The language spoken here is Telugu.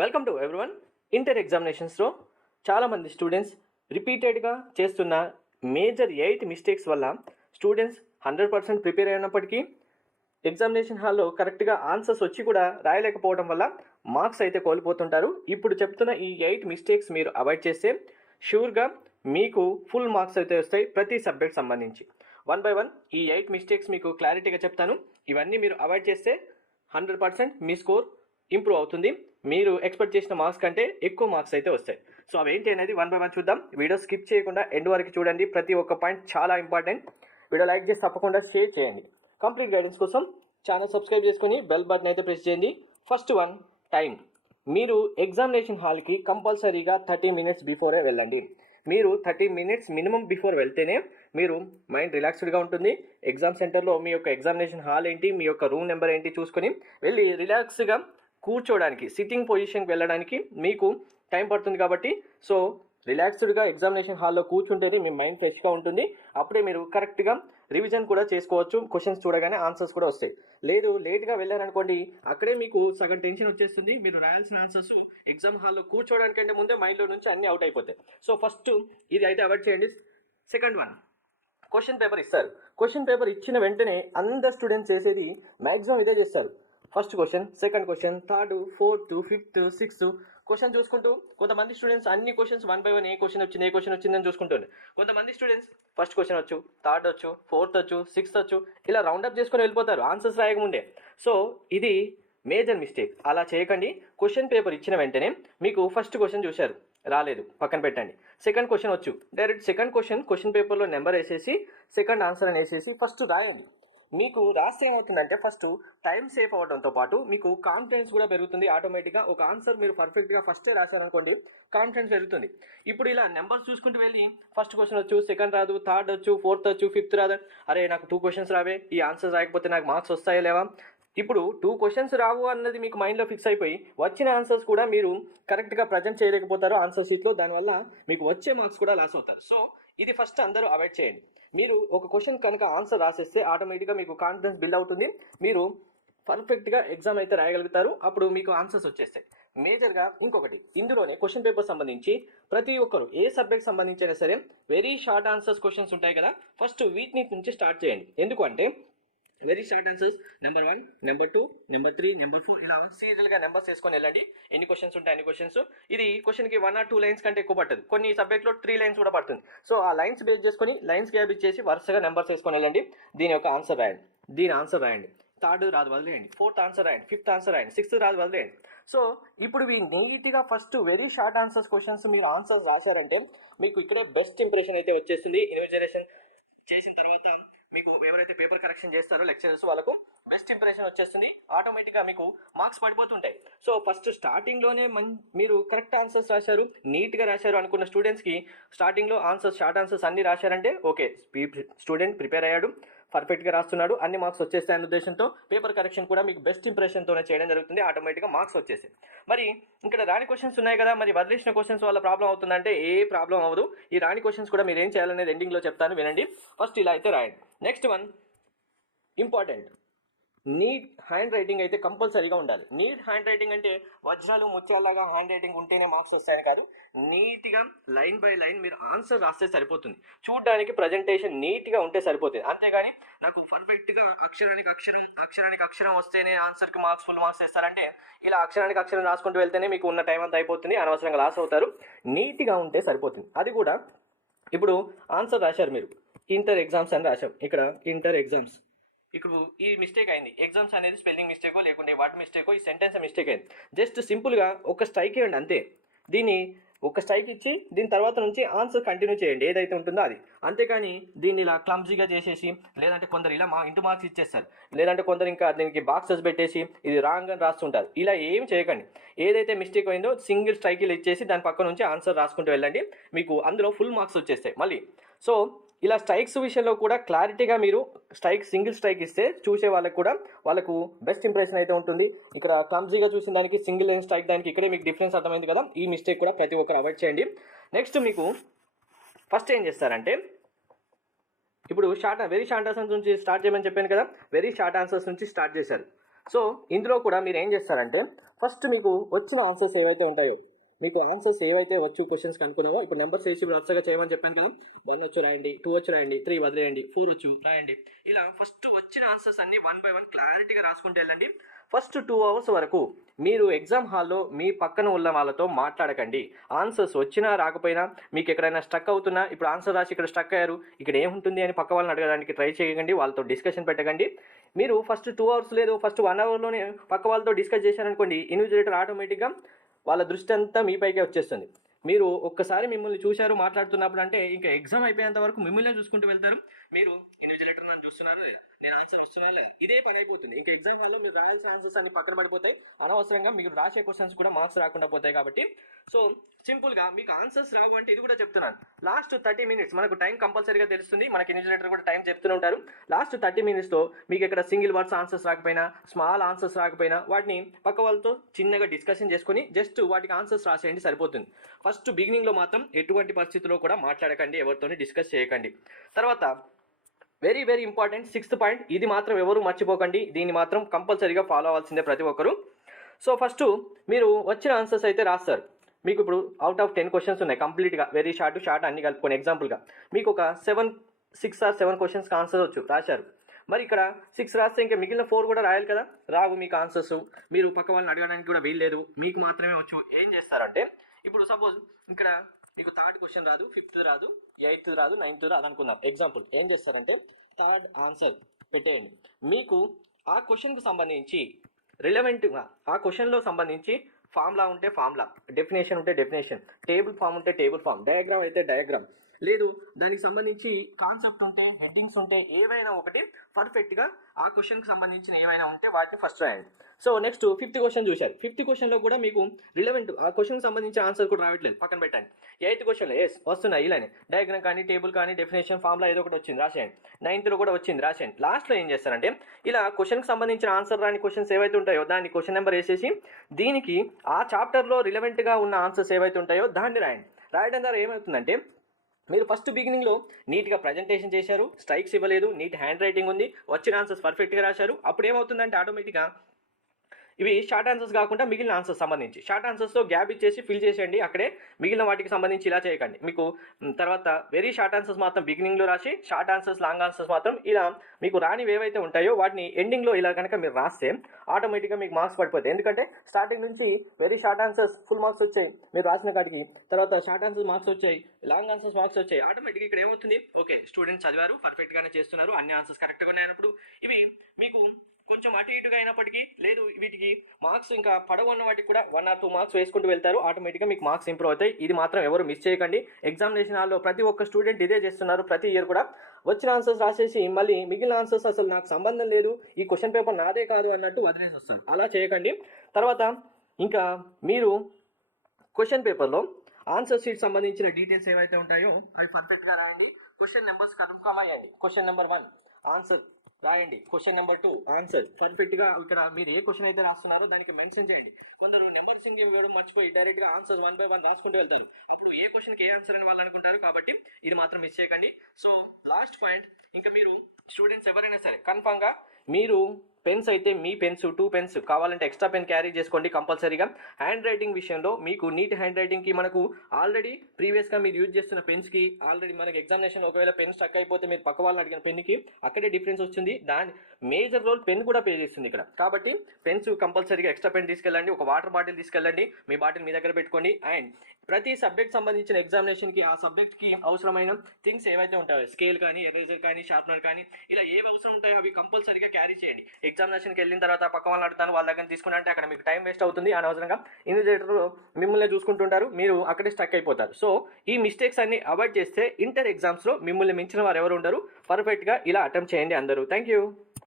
Welcome to everyone. ఇంటర్ ఎగ్జామినేషన్స్లో చాలామంది స్టూడెంట్స్ రిపీటెడ్గా చేస్తున్న మేజర్ 8 మిస్టేక్స్ వల్ల స్టూడెంట్స్ 100% ప్రిపేర్ అయినప్పటికీ ఎగ్జామినేషన్ హాల్లో కరెక్ట్గా ఆన్సర్స్ వచ్చి కూడా రాయలేకపోవడం వల్ల మార్క్స్ అయితే కోల్పోతుంటారు. ఇప్పుడు చెప్తున్న ఈ 8 మిస్టేక్స్ మీరు అవాయిడ్ చేస్తే షూర్గా మీకు ఫుల్ మార్క్స్ అయితే వస్తాయి ప్రతి సబ్జెక్ట్ సంబంధించి. 1 by 1 ఈ 8 మిస్టేక్స్ మీకు క్లారిటీగా చెప్తాను. ఇవన్నీ మీరు అవాయిడ్ చేస్తే 100% మీ స్కోర్ ఇంప్రూవ్ అవుతుంది. మీరు ఎక్స్పెక్ట్ చేసిన మార్క్స్ కంటే ఎక్కువ మార్క్స్ అయితే వస్తాయి. సో అవేంటి అనేది 1 by 1 చూద్దాం. వీడియో స్కిప్ చేయకుండా ఎండ్ వరకు చూడండి. ప్రతి ఒక్క పాయింట్ చాలా ఇంపార్టెంట్. వీడియో లైక్ చేసి తప్పకుండా షేర్ చేయండి. కంప్లీట్ గైడెన్స్ కోసం ఛానల్ సబ్స్క్రైబ్ చేసుకొని బెల్ బటన్ అయితే ప్రెస్ చేయండి. First one, time. మీరు ఎగ్జామినేషన్ హాల్కి కంపల్సరీగా 30 minutes బిఫోరే వెళ్ళండి. మీరు 30 minutes మినిమం బిఫోర్ వెళ్తేనే మీరు మైండ్ రిలాక్స్డ్గా ఉంటుంది. ఎగ్జామ్ సెంటర్లో మీ యొక్క ఎగ్జామినేషన్ హాల్ ఏంటి, మీ యొక్క రూమ్ నెంబర్ ఏంటి చూసుకొని వెళ్ళి రిలాక్స్గా కూర్చోడానికి, సిట్టింగ్ పొజిషన్కి వెళ్ళడానికి మీకు టైం పడుతుంది. కాబట్టి సో రిలాక్స్డ్గా ఎగ్జామినేషన్ హాల్లో కూర్చుంటేనే మీ మైండ్ ఫ్రెష్గా ఉంటుంది. అప్పుడే మీరు కరెక్ట్గా రివిజన్ కూడా చేసుకోవచ్చు. క్వశ్చన్స్ చూడగానే ఆన్సర్స్ కూడా వస్తాయి. లేదు లేట్గా వెళ్ళారనుకోండి, అక్కడే మీకు సగం టెన్షన్ వచ్చేస్తుంది. మీరు రాయాల్సిన ఆన్సర్స్ ఎగ్జామ్ హాల్లో కూర్చోవడానికంటే ముందే మైండ్లో నుంచి అన్నీ అవుట్ అయిపోతాయి. సో ఫస్ట్ ఇది అయితే అవాయిడ్ చేయండి. సెకండ్ వన్, క్వశ్చన్ పేపర్ ఇస్తారు. క్వశ్చన్ పేపర్ ఇచ్చిన వెంటనే అందరు స్టూడెంట్స్ చేసేది మ్యాక్సిమం ఇదే చేస్తారు. First question, second question, third, fourth, fifth, sixth question చూసుకుంటూ కొంతమంది స్టూడెంట్స్ అన్ని క్వశ్చన్స్ 1 by 1 ఏ క్వశ్చన్ వచ్చిందని చూసుకుంటుంది. కొంతమంది స్టూడెంట్స్ ఫస్ట్ క్వశ్చన్ వచ్చు, థర్డ్ వచ్చు, ఫోర్త్ వచ్చు, సిక్స్త్ వచ్చు, ఇలా రౌండప్ చేసుకొని వెళ్ళిపోతారు ఆన్సర్స్ రాయకముందే. సో ఇది మేజర్ మిస్టేక్. అలా చేయకండి. క్వశ్చన్ పేపర్ ఇచ్చిన వెంటనే మీకు ఫస్ట్ క్వశ్చన్ చూశారు, రాలేదు, పక్కన పెట్టండి. సెకండ్ క్వశ్చన్ వచ్చు, డైరెక్ట్ సెకండ్ క్వశ్చన్ పేపర్లో నెంబర్ వేసేసి సెకండ్ ఆన్సర్ అని వేసేసి ఫస్ట్ రాయండి. మీకు రాస్తే ఏమవుతుందంటే ఫస్ట్ టైం సేవ్ అవ్వడంతో పాటు మీకు కాన్ఫిడెన్స్ కూడా పెరుగుతుంది. ఆటోమేటిక్గా ఒక ఆన్సర్ మీరు పర్ఫెక్ట్గా ఫస్టే రాశారనుకోండి, కాన్ఫిడెన్స్ పెరుగుతుంది. ఇప్పుడు ఇలా నెంబర్స్ చూసుకుంటూ వెళ్ళి ఫస్ట్ క్వశ్చన్ వచ్చు, సెకండ్ రాదు, థర్డ్ వచ్చు, ఫోర్త్ వచ్చు, ఫిఫ్త్ రాదు, అరే నాకు 2 questions రావే, ఈ ఆన్సర్స్ రాకపోతే నాకు మార్క్స్ వస్తాయా లేవా. ఇప్పుడు 2 questions రావు అన్నది మీకు మైండ్లో ఫిక్స్ అయిపోయి వచ్చిన ఆన్సర్స్ కూడా మీరు కరెక్ట్గా ప్రజెంట్ చేయలేకపోతారు ఆన్సర్ షీట్లో. దానివల్ల మీకు వచ్చే మార్క్స్ కూడా లాస్ అవుతారు. సో ఇది ఫస్ట్ అందరూ అవాయిడ్ చేయండి. మీరు ఒక క్వశ్చన్ కనుక ఆన్సర్ రాసేస్తే ఆటోమేటిక్గా మీకు కాన్ఫిడెన్స్ బిల్డ్ అవుతుంది. మీరు పర్ఫెక్ట్గా ఎగ్జామ్ అయితే రాయగలుగుతారు. అప్పుడు మీకు ఆన్సర్స్ వచ్చేస్తాయి. మేజర్గా ఇంకొకటి, ఇందులోనే క్వశ్చన్ పేపర్ సంబంధించి ప్రతి ఒక్కరు ఏ సబ్జెక్ట్ సంబంధించినా సరే వెరీ షార్ట్ ఆన్సర్స్ క్వశ్చన్స్ ఉంటాయి కదా, ఫస్ట్ వీటి నుంచి స్టార్ట్ చేయండి. ఎందుకంటే very short answers number 1, number 2, number 3, number 4 ఇలా సీరియల్గా నెంబర్స్ వేసుకొని వెళ్ళండి. ఎన్ని క్వశ్చన్స్ ఉంటాయి అన్ని క్వశ్చన్స్. ఇది క్వశ్చన్కి 1 or 2 lines కంటే ఎక్కువ పట్టదు. కొన్ని సబ్జెక్ట్లో 3 lines కూడా పడుతుంది. సో ఆ లైన్స్ బేస్ చేసుకొని లైన్స్ గ్యాప్ ఇచ్చేసి వరుసగా నెంబర్స్ వేసుకొని వెళ్ళండి. దీని యొక్క ఆన్సర్ రాయండి, దీని ఆన్సర్ రాయండి, థర్డ్ రాదు వదిలేయండి, ఫోర్త్ ఆన్సర్ రాయండి, ఫిఫ్త్ ఆన్సర్ రాయండి, సిక్స్త్ రాదు వదిలేయండి. సో ఇప్పుడు ఇవి నీట్గా first very short answers questions మీరు ఆన్సర్స్ రాశారంటే మీకు ఇక్కడే బెస్ట్ ఇంప్రెషన్ అయితే వచ్చేస్తుంది. ఇన్విజిలేషన్ చేసిన తర్వాత మీకు ఎవరైతే పేపర్ కరెక్షన్ చేస్తారో లెక్చరర్స్ వాళ్ళకు బెస్ట్ ఇంప్రెషన్ వచ్చేస్తుంది. ఆటోమేటిక్గా మీకు మార్క్స్ పడిపోతుంటాయి. సో ఫస్ట్ స్టార్టింగ్లోనే మీరు కరెక్ట్ ఆన్సర్స్ రాశారు, నీట్గా రాశారు అనుకున్న స్టూడెంట్స్కి స్టార్టింగ్లో ఆన్సర్స్ షార్ట్ ఆన్సర్స్ అన్ని రాశారంటే ఓకే, స్టూడెంట్ ప్రిపేర్ అయ్యాడు, పర్ఫెక్ట్గా రాస్తున్నాడు, అన్ని మార్క్స్ వచ్చేస్తాయనే ఉద్దేశంతో పేపర్ కరెక్షన్ కూడా మీకు బెస్ట్ ఇంప్రెషన్తోనే చేయడం జరుగుతుంది. ఆటోమేటిక్గా మార్క్స్ వచ్చేస్తాయి. మరి ఇక్కడ రాని క్వశ్చన్స్ ఉన్నాయి కదా, మరి వదిలేసిన క్వశ్చన్స్ వల్ల ప్రాబ్లం అవుతుందంటే ఏ ప్రాబ్లం అవ్వదు. ఈ రాని క్వశ్చన్స్ కూడా మీరు ఏం చేయాలనేది ఎండింగ్లో చెప్తాను, వినండి. ఫస్ట్ ఇలా అయితే రాయండి. Next one important, neat handwriting అయితే కంపల్సరీగా ఉండాలి. నీట్ హ్యాండ్ రైటింగ్ అంటే వజ్రాలు ముత్యాలలాగా హ్యాండ్ రైటింగ్ ఉంటేనే మార్క్స్ వస్తాయని కాదు. నీట్గా లైన్ బై లైన్ మీరు ఆన్సర్ రాస్తే సరిపోతుంది. చూడడానికి ప్రజెంటేషన్ నీట్గా ఉంటే సరిపోతుంది. అంతేగాని నాకు పర్ఫెక్ట్గా అక్షరానికి అక్షరం వస్తేనే ఆన్సర్కి ఫుల్ మార్క్స్ వేస్తారంటే ఇలా అక్షరానికి అక్షరం రాసుకుంటూ వెళ్తేనే మీకు ఉన్న టైం అంతా అయిపోతుంది, అనవసరంగా లాస్ అవుతారు. నీట్గా ఉంటే సరిపోతుంది. అది కూడా ఇప్పుడు ఆన్సర్ రాశారు, మీరు ఇంటర్ ఎగ్జామ్స్ అని రాశాం, ఇక్కడ ఇంటర్ ఎగ్జామ్స్, ఇప్పుడు ఈ మిస్టేక్ అయింది. ఎగ్జామ్స్ అనేది స్పెల్లింగ్ మిస్టేకో లేకుంటే వర్డ్ మిస్టేకో ఈ సెంటెన్స్ మిస్టేక్ అయింది. జస్ట్ సింపుల్గా ఒక స్ట్రైక్ ఇవ్వండి అంతే. దీన్ని ఒక స్ట్రైక్ ఇచ్చి దీని తర్వాత నుంచి ఆన్సర్ కంటిన్యూ చేయండి ఏదైతే ఉంటుందో అది. అంతేకాని దీన్ని ఇలా క్లమ్జీగా చేసేసి, లేదంటే కొందరు ఇలా ఇంటూ మార్క్స్ ఇచ్చేస్తారు, లేదంటే కొందరు ఇంకా దీనికి బాక్సెస్ పెట్టేసి ఇది రాంగ్ అని రాస్తుంటారు. ఇలా ఏం చేయకండి. ఏదైతే మిస్టేక్ అయిందో సింగిల్ స్ట్రైకిల్ ఇచ్చేసి దాని పక్క నుంచి ఆన్సర్ రాసుకుంటూ వెళ్ళండి. మీకు అందులో ఫుల్ మార్క్స్ వచ్చేస్తాయి మళ్ళీ. సో ఇలా స్ట్రైక్స్ విషయంలో కూడా క్లారిటీగా మీరు సింగిల్ స్ట్రైక్ ఇస్తే చూసే వాళ్ళకు కూడా వాళ్ళకు బెస్ట్ ఇంప్రెషన్ అయితే ఉంటుంది. ఇక్కడ క్లమ్జీగా చూసిన దానికి సింగిల్ లైన్ స్ట్రైక్ దానికి ఇక్కడే మీకు డిఫరెన్స్ అర్థమైంది కదా. ఈ మిస్టేక్ కూడా ప్రతి ఒక్కరు అవాయిడ్ చేయండి. నెక్స్ట్ మీకు ఫస్ట్ ఏం చేస్తారంటే, ఇప్పుడు వెరీ షార్ట్ ఆన్సర్స్ నుంచి స్టార్ట్ చేయమని చెప్పాను కదా, వెరీ షార్ట్ ఆన్సర్స్ నుంచి స్టార్ట్ చేశారు. సో ఇందులో కూడా మీరు ఏం చేస్తారంటే ఫస్ట్ మీకు వచ్చిన ఆన్సర్స్ ఏవైతే ఉంటాయో, మీకు ఆన్సర్స్ ఏవైతే వచ్చు క్వశ్చన్స్ కనుక్కున్నామో, ఇప్పుడు నెంబర్స్ వేసి వరుసగా చేయమని చెప్పాను కదా, 1 వచ్చు రాయండి, 2 వచ్చు రాయండి, 3 వదిలేయండి, 4 వచ్చు రాయండి. ఇలా ఫస్ట్ వచ్చిన ఆన్సర్స్ అన్ని 1 by 1 క్లారిటీగా రాసుకుంటూ వెళ్ళండి. ఫస్ట్ 2 hours వరకు మీరు ఎగ్జామ్ హాల్లో మీ పక్కన ఉన్న వాళ్ళతో మాట్లాడకండి. ఆన్సర్స్ వచ్చినా రాకపోయినా, మీకు ఎక్కడైనా స్ట్రక్ అవుతున్నా, ఇప్పుడు ఆన్సర్ రాసి ఇక్కడ స్ట్రక్ అయ్యారు, ఇక్కడ ఏముంటుంది అని పక్క వాళ్ళని అడగడానికి ట్రై చేయకండి, వాళ్ళతో డిస్కషన్ పెట్టకండి. మీరు ఫస్ట్ 2 hours లేదు, ఫస్ట్ 1 hourలోనే పక్క వాళ్ళతో డిస్కస్ చేశారనుకోండి, ఇన్విజిలేటర్ ఆటోమేటిక్గా వాళ్ళ దృష్టి అంతా మీపైకే వచ్చేస్తుంది. మీరు ఒక్కసారి మిమ్మల్ని చూశారు మాట్లాడుతున్నప్పుడు అంటే ఇంకా ఎగ్జామ్ అయిపోయేంత వరకు మిమ్మల్నే చూసుకుంటూ వెళ్తారు. మీరు ఇన్విజిలేటర్ నన్ను చూస్తున్నారు, నేను ఆన్సర్ వస్తున్నా లేదా, ఇదే పని అయిపోతుంది. ఇంకా ఎగ్జామ్ హాల్లో మీరు రాయాల్సిన ఆన్సర్స్ అన్ని పక్కన పడిపోతాయి, అనవసరంగా మీరు రాసే క్వశ్చన్స్ కూడా మార్క్స్ రాకుండా పోతాయి. కాబట్టి సో సింపుల్గా మీకు ఆన్సర్స్ రావు అంటే ఇది కూడా చెప్తున్నాను, లాస్ట్ 30 minutes మనకు టైం కంపల్సరీగా తెలుస్తుంది, మనకి ఇన్విజిలేటర్ కూడా టైం చెప్తూనే ఉంటారు. లాస్ట్ 30 minutesతో మీకు ఇక్కడ సింగిల్ వర్డ్స్ ఆన్సర్స్ రాకపోయినా, స్మాల్ ఆన్సర్స్ రాకపోయినా, వాటిని పక్క వాళ్ళతో చిన్నగా డిస్కషన్ చేసుకొని జస్ట్ వాటికి ఆన్సర్స్ రాసేయండి, సరిపోతుంది. ఫస్ట్ బిగినింగ్లో మాత్రం ఎటువంటి పరిస్థితుల్లో కూడా మాట్లాడకండి, ఎవరితోని డిస్కస్ చేయకండి. తర్వాత very very important 6th point, ఇది మాత్రం ఎవరు మర్చిపోకండి, దీన్ని మాత్రం కంపల్సరీగా ఫాలో అవ్వాల్సిందే ప్రతి ఒక్కరు. సో ఫస్ట్ మీరు వచ్చిన ఆన్సర్స్ అయితే రాస్తారు. మీకు ఇప్పుడు అవుట్ ఆఫ్ 10 క్వశ్చన్స్ ఉన్నాయి కంప్లీట్గా, వెరీ షార్ట్ అన్ని కలుపుకొని. ఎగ్జాంపుల్గా మీకు ఒక 6 or 7 క్వశ్చన్స్కి ఆన్సర్ వచ్చు, రాశారు. మరి ఇక్కడ 6 రాస్తే ఇంకా మిగిలిన 4 కూడా రాయాలి కదా, రావు మీకు ఆన్సర్స్, మీరు పక్క వాళ్ళని అడగడానికి కూడా వీల్లేదు, మీకు మాత్రమే వచ్చు. ఏం చేస్తారంటే ఇప్పుడు సపోజ్ ఇక్కడ మీకు 3rd క్వశ్చన్ రాదు, 5th రాదు, 8th రాదు, 9th రాదు అనుకుందాం. ఎగ్జాంపుల్ ఏం చేస్తారంటే 3rd ఆన్సర్ పెట్టేయండి. మీకు ఆ క్వశ్చన్కు సంబంధించి రిలవెంట్గా ఆ క్వశ్చన్లో సంబంధించి ఫార్ములా ఉంటే ఫార్ములా, డెఫినేషన్ ఉంటే డెఫినేషన్, టేబుల్ ఫామ్ ఉంటే టేబుల్ ఫామ్, డయాగ్రామ్ అయితే డయాగ్రామ్, లేదు దానికి సంబంధించి కాన్సెప్ట్ ఉంటే, హెడ్డింగ్స్ ఉంటే, ఏవైనా ఒకటి పర్ఫెక్ట్గా ఆ క్వశ్చన్కి సంబంధించిన ఏవైనా ఉంటే వాటిని ఫస్ట్ రాయండి. సో నెక్స్ట్ 5th క్వశ్చన్ చూశారు. 5th క్వశ్చన్లో కూడా మీకు రిలవెంట్ ఆ క్వశ్చన్కి సంబంధించిన ఆన్సర్ కూడా రావట్లేదు, పక్కన పెట్టండి. 8th క్వశ్చన్లో వస్తున్నాయి ఇలానే, డయాగ్రామ్ కానీ, టేబుల్ కానీ, డెఫినేషన్, ఫార్ములా ఏదో ఒకటి వచ్చింది రాసేయండి. 9th కూడా వచ్చింది రాసేయండి. లాస్ట్లో ఏం చేస్తారంటే ఇలా క్వశ్చన్కి సంబంధించిన ఆన్సర్ రాని క్వశ్చన్స్ ఏవైతే ఉంటాయో దాన్ని క్వశ్చన్ నెంబర్ వేసేసి దీనికి ఆ చాప్టర్లో రిలవెంట్గా ఉన్న ఆన్సర్స్ ఏవైతే ఉంటాయో దాన్ని రాయండి. రాయడం ద్వారా ఏమవుతుందంటే మీరు ఫస్ట్ బిగినింగ్లో నీట్గా ప్రజెంటేషన్ చేశారు, స్ట్రైక్స్ ఇవ్వలేదు, నీట్ హ్యాండ్ రైటింగ్ ఉంది, వచ్చిన ఆన్సర్స్ పర్ఫెక్ట్గా రాశారు. అప్పుడు ఏమవుతుందంటే ఆటోమేటిక్గా ఇవి షార్ట్ ఆన్సర్స్ కాకుండా మిగిలిన ఆన్సర్స్ సంబంధించి షార్ట్ ఆన్సర్స్తో గ్యాప్ ఇచ్చేసి ఫిల్ చేసేయండి అక్కడే, మిగిలిన వాటికి సంబంధించి ఇలా చేయకండి. మీకు తర్వాత వెరీ షార్ట్ ఆన్సర్స్ మాత్రం బిగినింగ్లో రాసి, షార్ట్ ఆన్సర్స్, లాంగ్ ఆన్సర్స్ మాత్రం ఇలా మీకు రానివి ఏవైతే ఉంటాయో వాటిని ఎండింగ్లో ఇలా కనుక మీరు రాస్తే ఆటోమేటిక్గా మీకు మార్క్స్ పడిపోతాయి. ఎందుకంటే స్టార్టింగ్ నుంచి very short answers full marks వచ్చాయి మీరు రాసిన కాడికి, తర్వాత షార్ట్ ఆన్సర్స్ మార్క్స్ వచ్చాయి, లాంగ్ ఆన్సర్స్ మార్క్స్ వచ్చాయి. ఆటోమేటిక్గా ఇక్కడ ఏమవుతుంది, ఓకే స్టూడెంట్స్ చదివారు, పర్ఫెక్ట్గానే చేస్తున్నారు, అన్ని ఆన్సర్స్ కరెక్ట్గా ఉన్నాయన్నప్పుడు ఇవి మీకు కొంచెం అటు ఇటుగా అయినప్పటికీ, లేదు వీటికి మార్క్స్ ఇంకా పడవన్న వాటికి కూడా 1 or 2 మార్క్స్ వేసుకుంటూ వెళ్తారు, ఆటోమేటిక్గా మీకు మార్క్స్ ఇంప్రూవ్ అవుతాయి. ఇది మాత్రం ఎవరు మిస్ చేయకండి. ఎగ్జామినేషన్ హాల్లో ప్రతి ఒక్క స్టూడెంట్ ఇదే చేస్తున్నారు, ప్రతి ఇయర్ కూడా వచ్చిన ఆన్సర్స్ రాసేసి మళ్ళీ మిగిలిన ఆన్సర్స్ అసలు నాకు సంబంధం లేదు, ఈ క్వశ్చన్ పేపర్ నాదే కాదు అన్నట్టు వదిలేసి వస్తారు. అలా చేయకండి. తర్వాత ఇంకా మీరు క్వశ్చన్ పేపర్లో ఆన్సర్ షీట్ సంబంధించిన డీటెయిల్స్ ఏవైతే ఉంటాయో అవి పర్ఫెక్ట్గా రాయండి. క్వశ్చన్ నెంబర్స్ కన్ఫర్మ్ అయ్యండి. క్వశ్చన్ నెంబర్ 1 ఆన్సర్ రాయండి, క్వశ్చన్ నెంబర్ 2 ఆన్సర్ పర్ఫెక్ట్గా ఇక్కడ మీరు ఏ క్వశ్చన్ అయితే రాస్తున్నారో దానికి మెన్షన్ చేయండి. కొందరు నెంబర్స్ ఇవ్వడం మర్చిపోయి డైరెక్ట్గా ఆన్సర్స్ 1 by 1 రాసుకుంటూ వెళ్తారు, అప్పుడు ఏ క్వశ్చన్కి ఏ ఆన్సర్ అని వాళ్ళు అనుకుంటారు. కాబట్టి ఇది మాత్రం మిస్ చేయకండి. సో లాస్ట్ పాయింట్, ఇంకా మీరు స్టూడెంట్స్ ఎవరైనా సరే కన్ఫామ్గా మీరు పెన్స్ అయితే మీ పెన్స్ 2 పెన్స్ కావాలంటే ఎక్స్ట్రా పెన్ క్యారీ చేసుకోండి కంపల్సరీగా. హ్యాండ్ రైటింగ్ విషయంలో మీకు నీట్ హ్యాండ్ రైటింగ్కి మనకు ఆల్రెడీ ప్రీవియస్గా మీరు యూజ్ చేస్తున్న పెన్స్కి ఆల్రెడీ మనకి ఎగ్జామినేషన్ ఒకవేళ పెన్ స్టక్ అయిపోతే మీరు పక్క వాళ్ళని అడిగిన పెన్కి అక్కడే డిఫరెన్స్ వచ్చింది, దాని మేజర్ రోల్ పెన్ కూడా ప్లే చేస్తుంది ఇక్కడ. కాబట్టి పెన్స్ కంపల్సరీగా ఎక్స్ట్రా పెన్ తీసుకెళ్ళండి, ఒక వాటర్ బాటిల్ తీసుకెళ్ళండి, మీ బాటిల్ మీ దగ్గర పెట్టుకోండి. అండ్ ప్రతి సబ్జెక్ట్ సంబంధించిన ఎగ్జామినేషన్కి ఆ సబ్జెక్ట్కి అవసరమైన థింగ్స్ ఏవైతే ఉంటాయో, స్కేల్ కానీ, ఎరేజర్ కానీ, షార్ప్నర్ కానీ, ఇలా ఏవి అవసరం ఉంటాయో అవి కంపల్సరీగా క్యారీ చేయండి. ఎగ్జామినేషన్కి వెళ్ళిన తర్వాత పక్క వాళ్ళని అడుగుతాను, వాళ్ళ దగ్గర తీసుకుని అక్కడ మీకు టైం వేస్ట్ అవుతుంది, అనవసరంగా ఇన్విజిలేటర్ మిమ్మల్ని చూసుకుంటుంటారు, మీరు అక్కడే స్టక్ అయిపోతారు. సో ఈ మిస్టేక్స్ అన్ని అవాయిడ్ చేస్తే ఇంటర్ ఎగ్జామ్స్లో మిమ్మల్ని మించిన వారు ఎవరు ఉండరు. పర్ఫెక్ట్గా ఇలా అటెంప్ట్ చేయండి అందరూ. Thank you.